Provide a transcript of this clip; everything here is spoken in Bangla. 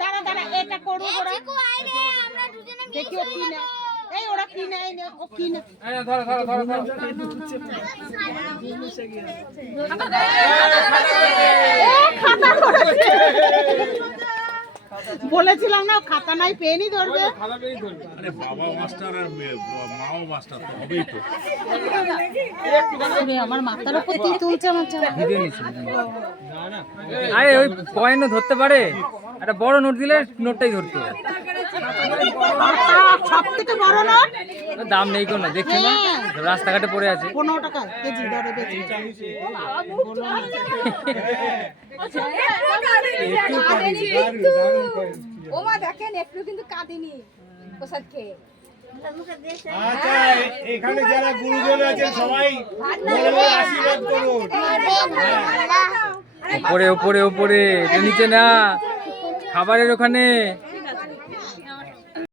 দাঁড়া দাঁড়া, এটা করবো ওরা দেখি ও কি নেয়। এই ওরা কি নেয়, ও কি নেয়। বলেছিলাম না খাতা নাই পেনই ধরবে। আরে বাবা মাস্টার আর মাও মাস্টার তো হবেই তো। আমার মাথার উপর দিয়ে তুলছে আমার ভিডিও নিচ্ছে। আরে ওই কয়েনও ধরতে পারে, একটা বড় নোট দিলে নোটটাই ধরতো। সব থেকে বড় নোট, দাম নেই কোনো, দেখছি না রাস্তাঘাটে পড়ে আছে। 15 টাকা কেজি দরে বেচে। ওমা দেখেন একটু কিন্তু কাঁদিনি প্রসাদ খেয়ে। আচ্ছা, এখানে যারা গুরুজন আছেন সবাই আশীর্বাদ করুন। উপরে উপরে উপরে, নিচে না, খাবারের ওখানে।